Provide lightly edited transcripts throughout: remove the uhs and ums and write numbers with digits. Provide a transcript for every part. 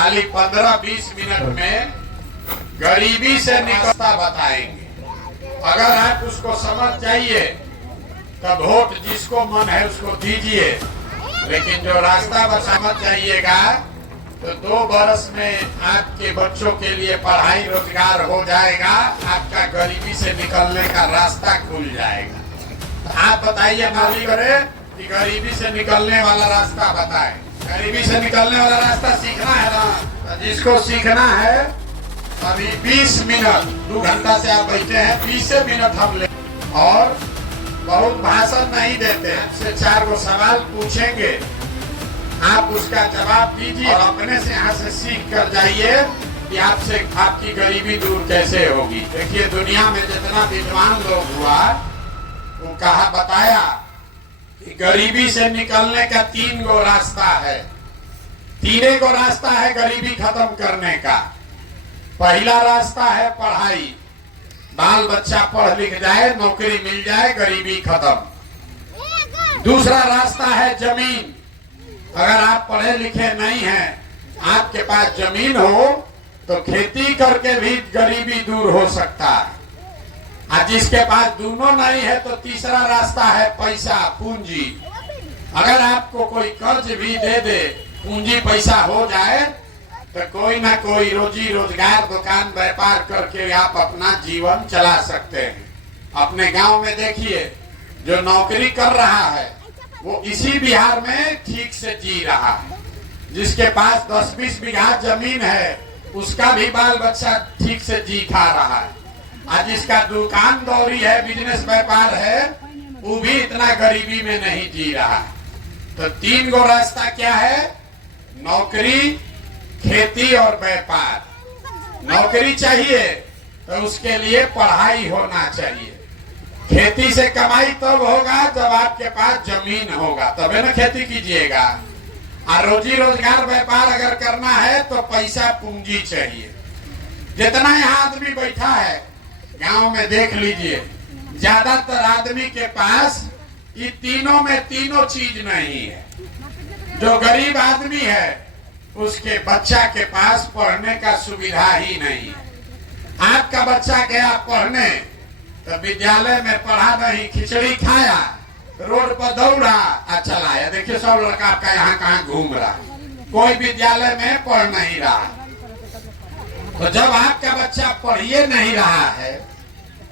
खाली 15-20 मिनट में गरीबी से निकलता बताएंगे। अगर आप उसको समझ जाइए तो वोट जिसको मन है उसको दीजिए, लेकिन जो रास्ता पर समझ जाइएगा तो 2 वर्ष में आपके बच्चों के लिए पढ़ाई रोजगार हो जाएगा, आपका गरीबी से निकलने का रास्ता खुल जाएगा। तो आप बताइए माली करे कि गरीबी से निकलने वाला रास्ता बताए। गरीबी से निकलने वाला रास्ता सीखना है ना, तो जिसको सीखना है अभी 20 मिनट, 2 घंटा से आप बैठे हैं, 20 मिनट हम ले और बहुत भाषण नहीं देते, आपसे 4 गो सवाल पूछेंगे, आप उसका जवाब दीजिए और अपने से यहाँ से सीख कर जाइए कि आपसे आपकी गरीबी दूर कैसे होगी। देखिए दुनिया में जितना विद्वान लोग हुआ वो कहा बताया कि गरीबी से निकलने का 3 गो रास्ता है। 3 गो रास्ता है गरीबी खत्म करने का। पहला रास्ता है पढ़ाई, बाल बच्चा पढ़ लिख जाए, नौकरी मिल जाए, गरीबी खत्म। दूसरा रास्ता है जमीन। अगर आप पढ़े लिखे नहीं हैं, आपके पास जमीन हो तो खेती करके भी गरीबी दूर हो सकता है। और जिसके पास दोनों नहीं है तो तीसरा रास्ता है पैसा, पूंजी। अगर आपको कोई कर्ज भी दे दे, पूंजी पैसा हो जाए तो कोई ना कोई रोजी रोजगार, दुकान व्यापार करके आप अपना जीवन चला सकते हैं। अपने गांव में देखिए जो नौकरी कर रहा है वो इसी बिहार में ठीक से जी रहा है। जिसके पास 10-20 बीघा जमीन है उसका भी बाल बच्चा ठीक से जी खा रहा है। आज जिसका दुकान दौरी है, बिजनेस व्यापार है, वो भी इतना गरीबी में नहीं जी रहा है। तो 3 गो रास्ता क्या है? नौकरी, खेती और व्यापार। नौकरी चाहिए तो उसके लिए पढ़ाई होना चाहिए। खेती से कमाई तब होगा जब आपके पास जमीन होगा, तबे ना खेती कीजिएगा। और रोजी रोजगार व्यापार अगर करना है तो पैसा, पूंजी चाहिए। जितना यहाँ आदमी बैठा है गांव में देख लीजिए, ज्यादातर आदमी के पास ये तीनों में तीनों चीज नहीं है। जो गरीब आदमी है उसके बच्चा के पास पढ़ने का सुविधा ही नहीं है। आपका बच्चा गया पढ़ने तो विद्यालय में पढ़ा नहीं, खिचड़ी खाया, रोड पर दौड़ा और चलाया। देखिए सब लड़का आपका यहाँ कहाँ घूम रहा, कोई विद्यालय में पढ़ नहीं रहा। तो जब आपका बच्चा पढ़िए नहीं रहा है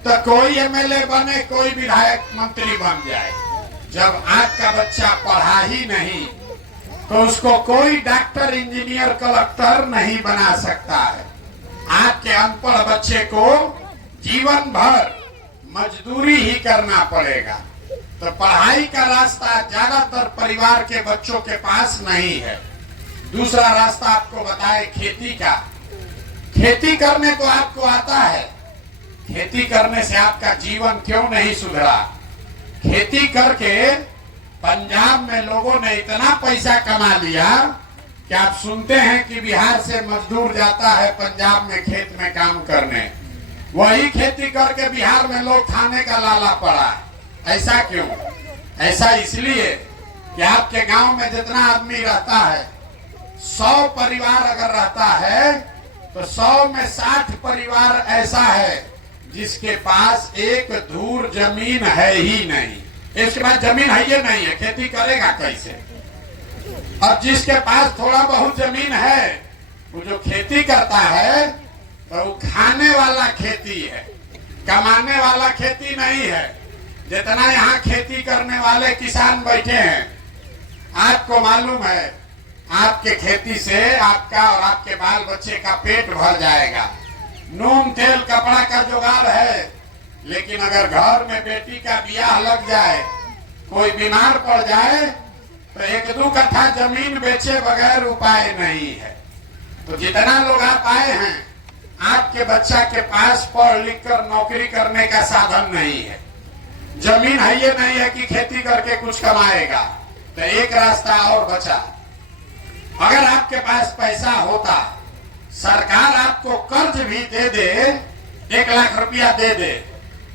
तो कोई एमएलए बने, कोई विधायक मंत्री बन जाए। जब आपका बच्चा पढ़ा ही नहीं तो उसको कोई डॉक्टर, इंजीनियर, कलेक्टर नहीं बना सकता है। आपके अनपढ़ बच्चे को जीवन भर मजदूरी ही करना पड़ेगा। तो पढ़ाई का रास्ता ज्यादातर परिवार के बच्चों के पास नहीं है। दूसरा रास्ता आपको बताए खेती का। खेती करने को आपको आता है, खेती करने से आपका जीवन क्यों नहीं सुधरा? खेती करके पंजाब में लोगों ने इतना पैसा कमा लिया कि आप सुनते हैं कि बिहार से मजदूर जाता है पंजाब में खेत में काम करने, वही खेती करके बिहार में लोग खाने का लाला पड़ा। ऐसा क्यों? ऐसा इसलिए कि आपके गांव में जितना आदमी रहता है, 100 परिवार अगर रहता है तो 100 में 60 परिवार ऐसा है जिसके पास एक धूर जमीन है ही नहीं। इसके पास जमीन है ही नहीं है, खेती करेगा कैसे? और जिसके पास थोड़ा बहुत जमीन है वो जो खेती करता है तो वो खाने वाला खेती है, कमाने वाला खेती नहीं है। जितना यहाँ खेती करने वाले किसान बैठे हैं, आपको मालूम है आपके खेती से आपका और आपके बाल बच्चे का पेट भर जाएगा। नून तेल कपड़ा का जुगाड़ है, लेकिन अगर घर में बेटी का ब्याह लग जाए, कोई बीमार पड़ जाए तो 1-2 कट्ठा जमीन बेचे बगैर उपाय नहीं है। तो जितना लोग आप आए हैं, आपके बच्चा के पास पढ़ लिख कर नौकरी करने का साधन नहीं है, जमीन है ये नहीं है कि खेती करके कुछ कमाएगा। तो एक रास्ता और बचा। अगर आपके पास पैसा होता, सरकार आपको कर्ज भी दे दे, 1 लाख रुपया दे दे,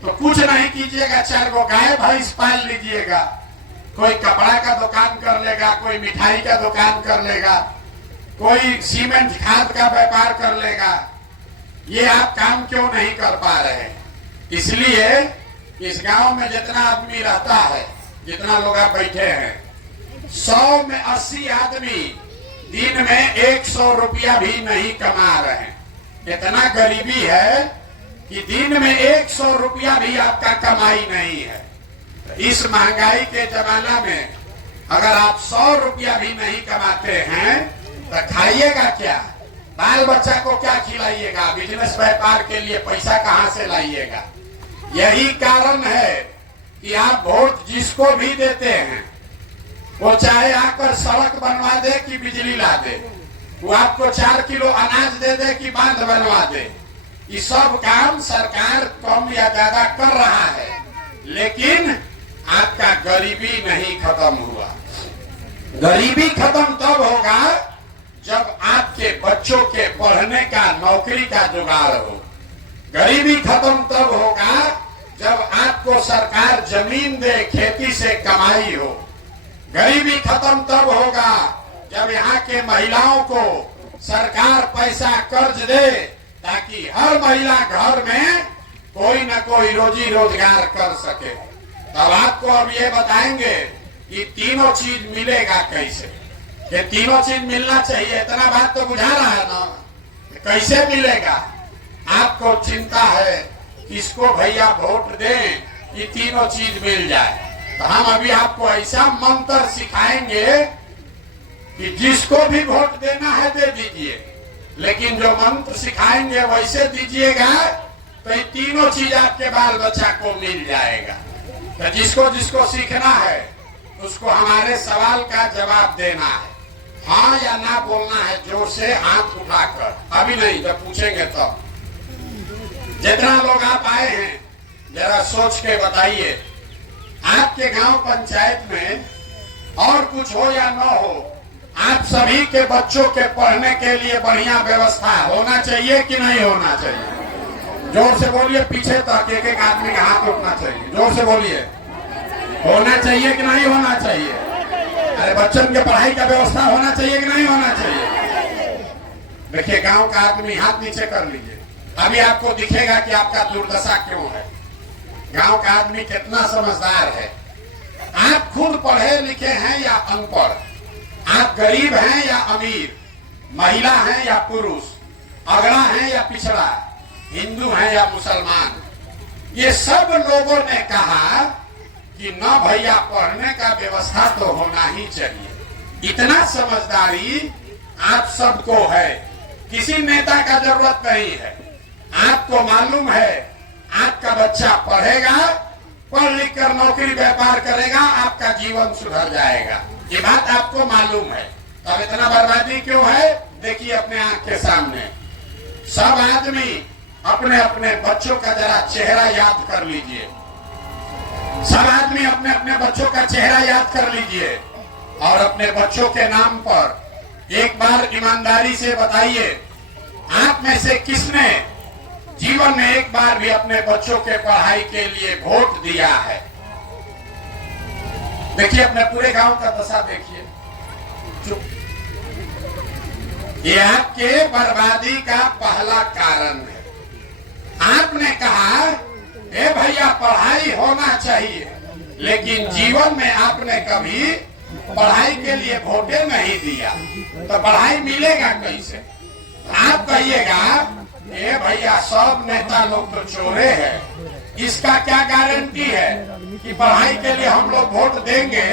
तो कुछ नहीं कीजिएगा, 4 गो गाय भैंस पाल लीजिएगा, कोई कपड़ा का दुकान कर लेगा, कोई मिठाई का दुकान कर लेगा, कोई सीमेंट खाद का व्यापार कर लेगा। ये आप काम क्यों नहीं कर पा रहे? इसलिए इस गांव में जितना आदमी रहता है, जितना लोग आप बैठे हैं, 100 में 80 आदमी दिन में 100 रुपया भी नहीं कमा रहे हैं। इतना गरीबी है कि दिन में 100 रुपया भी आपका कमाई नहीं है। इस महंगाई के जमाना में अगर आप 100 रुपया भी नहीं कमाते हैं तो खाइएगा क्या? बाल बच्चा को क्या खिलाइएगा? बिजनेस व्यापार के लिए पैसा कहां से लाइएगा? यही कारण है कि आप वोट जिसको भी देते हैं, वो चाहे आकर सड़क बनवा दे कि बिजली ला दे, वो आपको 4 किलो अनाज दे दे कि बांध बनवा दे, ये सब काम सरकार कम या ज्यादा कर रहा है, लेकिन आपका गरीबी नहीं खत्म हुआ। गरीबी खत्म तब होगा जब आपके बच्चों के पढ़ने का, नौकरी का जुगाड़ हो। गरीबी खत्म तब होगा जब आपको सरकार जमीन दे, खेती से कमाई हो। गरीबी खत्म तब होगा जब यहाँ के महिलाओं को सरकार पैसा कर्ज दे, ताकि हर महिला घर में कोई न कोई रोजी रोजगार कर सके। तब आपको अब ये बताएंगे कि तीनों चीज मिलेगा कैसे। ये तीनों चीज मिलना चाहिए, इतना बात तो बुझा रहा है ना? कैसे मिलेगा? आपको चिंता है किसको भैया वोट दें कि तीनों चीज मिल जाए। तो हम अभी आपको ऐसा मंत्र सिखाएंगे कि जिसको भी वोट देना है दे दीजिए, लेकिन जो मंत्र सिखाएंगे वैसे दीजिएगा तो ये तीनों चीज आपके बाल बच्चा को मिल जाएगा। तो जिसको जिसको सीखना है उसको हमारे सवाल का जवाब देना है, हाँ या ना बोलना है, जोर से हाथ उठाकर। अभी नहीं, जब पूछेंगे तब। तो जितना लोग आप आए हैं जरा सोच के बताइए, आपके गांव पंचायत में और कुछ हो या न हो, आप सभी के बच्चों के पढ़ने के लिए बढ़िया व्यवस्था होना चाहिए कि नहीं होना चाहिए? जोर से बोलिए, पीछे तक एक एक आदमी का हाथ उठना चाहिए। जोर से बोलिए, होना चाहिए कि नहीं होना चाहिए? अरे बच्चों के पढ़ाई का व्यवस्था होना चाहिए कि नहीं होना चाहिए? देखिए, गांव का आदमी हाथ नीचे कर लीजिए, अभी आपको दिखेगा कि आपका दुर्दशा क्यों है। गांव का आदमी कितना समझदार है। आप खुद पढ़े लिखे हैं या अनपढ़, आप गरीब हैं या अमीर, महिला हैं या पुरुष, अगड़ा हैं या पिछड़ा, हिंदू हैं या मुसलमान, ये सब लोगों ने कहा कि न भैया पढ़ने का व्यवस्था तो होना ही चाहिए। इतना समझदारी आप सबको है, किसी नेता का जरूरत नहीं है। आपको मालूम है आपका बच्चा पढ़ेगा, पढ़ लिख कर नौकरी व्यापार करेगा, आपका जीवन सुधर जाएगा, ये बात आपको मालूम है। अब इतना बर्बादी क्यों है? देखिए अपने आंख के सामने। सब आदमी अपने अपने बच्चों का जरा चेहरा याद कर लीजिए। सब आदमी अपने अपने बच्चों का चेहरा याद कर लीजिए और अपने बच्चों के नाम पर एक बार ईमानदारी से बताइए, आप में से किसने जीवन में एक बार भी अपने बच्चों के पढ़ाई के लिए वोट दिया है? देखिए अपने पूरे गांव का दशा देखिए। चुप। ये आपके बर्बादी का पहला कारण है। आपने कहा ए भैया पढ़ाई होना चाहिए, लेकिन जीवन में आपने कभी पढ़ाई के लिए वोटे नहीं दिया, तो पढ़ाई मिलेगा कैसे? आप कहिएगा ए भैया सब नेता लोग तो चोरे हैं, इसका क्या गारंटी है कि पढ़ाई के लिए हम लोग वोट देंगे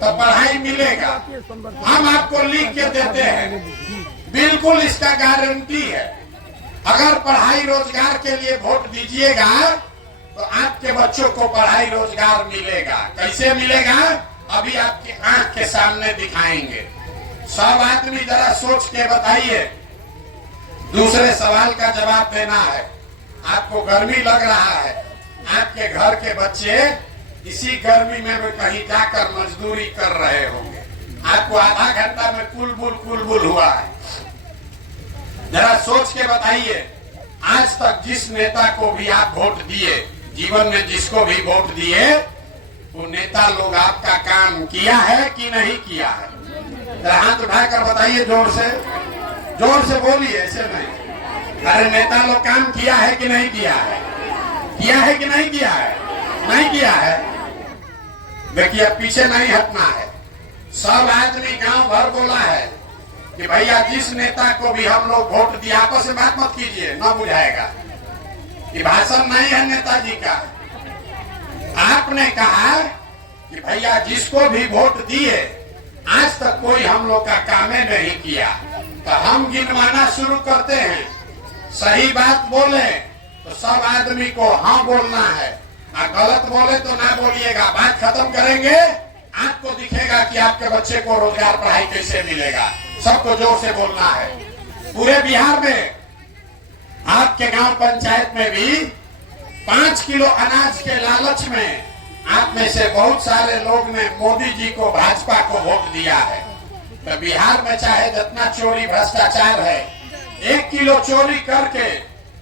तो पढ़ाई मिलेगा? हम आपको लिख के देते हैं, बिल्कुल इसका गारंटी है। अगर पढ़ाई रोजगार के लिए वोट दीजिएगा तो आपके बच्चों को पढ़ाई रोजगार मिलेगा। कैसे मिलेगा? अभी आपकी आंख के सामने दिखाएंगे। सब आदमी जरा सोच के बताइए। दूसरे सवाल का जवाब देना है। आपको गर्मी लग रहा है, आपके घर के बच्चे इसी गर्मी में भी कहीं जाकर मजदूरी कर रहे होंगे, आपको आधा घंटा में कुलबुल हुआ है। जरा सोच के बताइए, आज तक जिस नेता को भी आप वोट दिए, जीवन में जिसको भी वोट दिए, वो नेता लोग आपका काम किया है कि नहीं किया है? जरा हाथ उठाकर बताइए जोर से बोलिए, ऐसे नहीं। अरे नेता लोग काम किया है कि नहीं किया है? किया है कि नहीं किया है? नहीं किया है। देखिए अब पीछे नहीं हटना है। सब आदमी गांव भर बोला है कि भैया जिस नेता को भी हम लोग वोट दिया, आपस में बात मत कीजिए, न बुझाएगा। ये भाषण नहीं है नेताजी का। आपने कहा कि भैया जिसको भी वोट दिए आज तक कोई हम लोग का कामे नहीं किया, तो हम गिनवाना शुरू करते हैं। सही बात बोले तो सब आदमी को हाँ बोलना है, और गलत बोले तो ना बोलिएगा। बात खत्म करेंगे, आपको दिखेगा कि आपके बच्चे को रोजगार पढ़ाई कैसे मिलेगा। सबको जोर से बोलना है। पूरे बिहार में आपके गांव पंचायत में भी 5 किलो अनाज के लालच में आप में से बहुत सारे लोग ने मोदी जी को, भाजपा को वोट दिया है। तो बिहार में चाहे जितना चोरी भ्रष्टाचार है, 1 किलो चोरी करके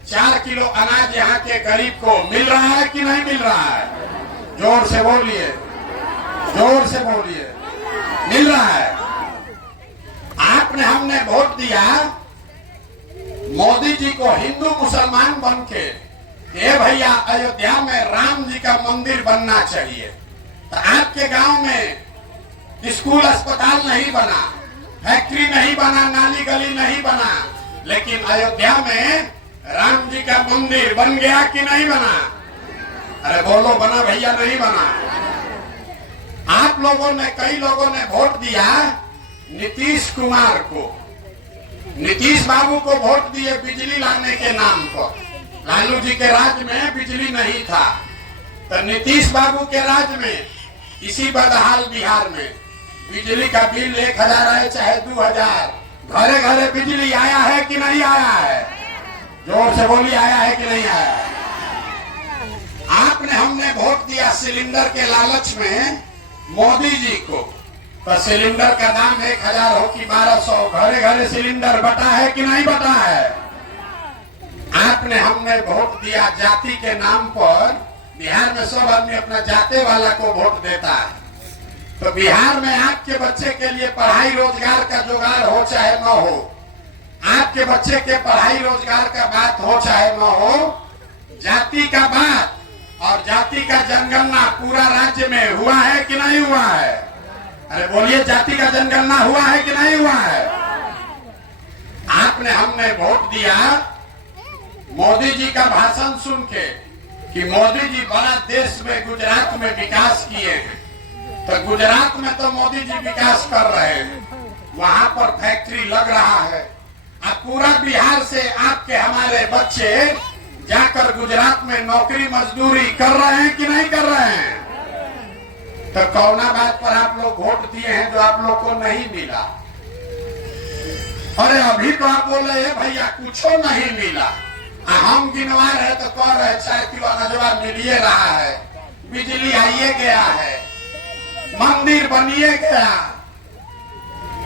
4 किलो अनाज यहाँ के गरीब को मिल रहा है कि नहीं मिल रहा है? जोर से बोलिए, जोर से बोलिए। मिल रहा है। आपने हमने वोट दिया मोदी जी को हिंदू मुसलमान बन के, ये भैया अयोध्या में राम जी का मंदिर बनना चाहिए। तो आपके गांव में स्कूल अस्पताल नहीं बना, फैक्ट्री नहीं बना, नाली गली नहीं बना, लेकिन अयोध्या में राम जी का मंदिर बन गया कि नहीं बना? अरे बोलो, बना भैया नहीं बना? आप लोगों ने, कई लोगों ने वोट दिया नीतीश कुमार को। नीतीश बाबू को वोट दिए बिजली लाने के नाम पर। लालू जी के राज में बिजली नहीं था, तो नीतीश बाबू के राज में इसी बदहाल बिहार में बिजली का बिल 1000 है चाहे 2000, घरे घरे बिजली आया है कि नहीं आया है? जोर से बोलिए, आया है कि नहीं आया? आपने हमने वोट दिया सिलेंडर के लालच में मोदी जी को, तो सिलेंडर का दाम 1000 हो कि 1200, घरे घरे सिलेंडर बटा है कि नहीं बटा है? आपने हमने वोट दिया जाति के नाम पर। बिहार में सब आदमी अपना जाते वाला को वोट देता है। तो बिहार में आपके बच्चे के लिए पढ़ाई रोजगार का जुगाड़ हो चाहे न हो, आपके बच्चे के पढ़ाई रोजगार का बात हो चाहे न हो, जाति का बात और जाति का जनगणना पूरा राज्य में हुआ है कि नहीं हुआ है? अरे बोलिए, जाति का जनगणना हुआ है कि नहीं हुआ है? आपने हमने वोट दिया मोदी जी का भाषण सुन के कि मोदी जी बड़ा देश में, गुजरात में विकास किए हैं। तो गुजरात में तो मोदी जी विकास कर रहे हैं, वहां पर फैक्ट्री लग रहा है। अब पूरा बिहार से आपके हमारे बच्चे जाकर गुजरात में नौकरी मजदूरी कर रहे हैं कि नहीं कर रहे हैं? तो कौना बात पर आप लोग वोट दिए हैं जो आप लोग को नहीं मिला? अरे अभी तो आप बोल रहे हैं भैया कुछो नहीं मिला। हम गिनवा रहे तो कह रहे 4 किलो अनाजवा मिलिए रहा है, बिजली आइए गया है, मंदिर बनिए गया,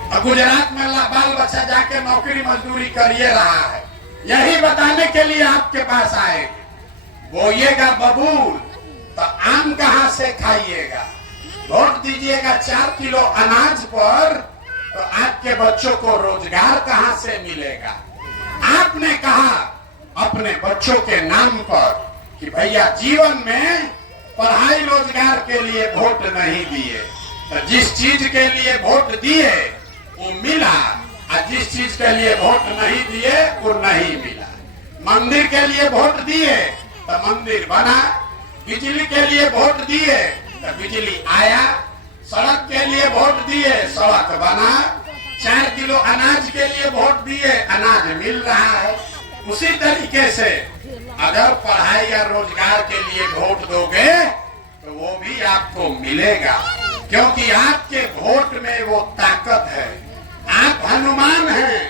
और गुजरात में बाल बच्चा जाके नौकरी मजदूरी करिए रहा है। यही बताने के लिए आपके पास आए। बोइएगा बबूल तो आम कहां से खाइएगा? वोट दीजिएगा 4 किलो अनाज पर, तो आपके बच्चों को रोजगार कहां से मिलेगा? आपने कहा अपने बच्चों के नाम पर कि भैया जीवन में पढ़ाई रोजगार के लिए वोट नहीं दिए, तो जिस चीज के लिए वोट दिए वो मिला, और जिस चीज के लिए वोट नहीं दिए वो नहीं मिला। मंदिर के लिए वोट दिए तो मंदिर बना, बिजली के लिए वोट दिए तो बिजली आया, सड़क के लिए वोट दिए सड़क बना, 4 किलो अनाज के लिए वोट दिए अनाज मिल रहा है। उसी तरीके से अगर पढ़ाई या रोजगार के लिए वोट दोगे तो वो भी आपको मिलेगा, क्योंकि आपके वोट में वो ताकत है। आप हनुमान हैं।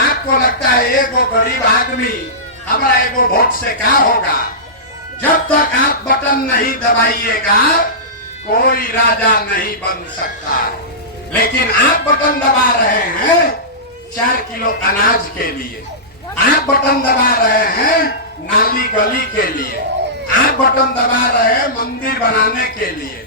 आपको लगता है एगो गरीब आदमी हमारा एगो वोट से क्या होगा? जब तक आप बटन नहीं दबाइएगा कोई राजा नहीं बन सकता। लेकिन आप बटन दबा रहे हैं 4 किलो अनाज के लिए, आप बटन दबा रहे हैं नाली गली के लिए, आप बटन दबा रहे हैं मंदिर बनाने के लिए।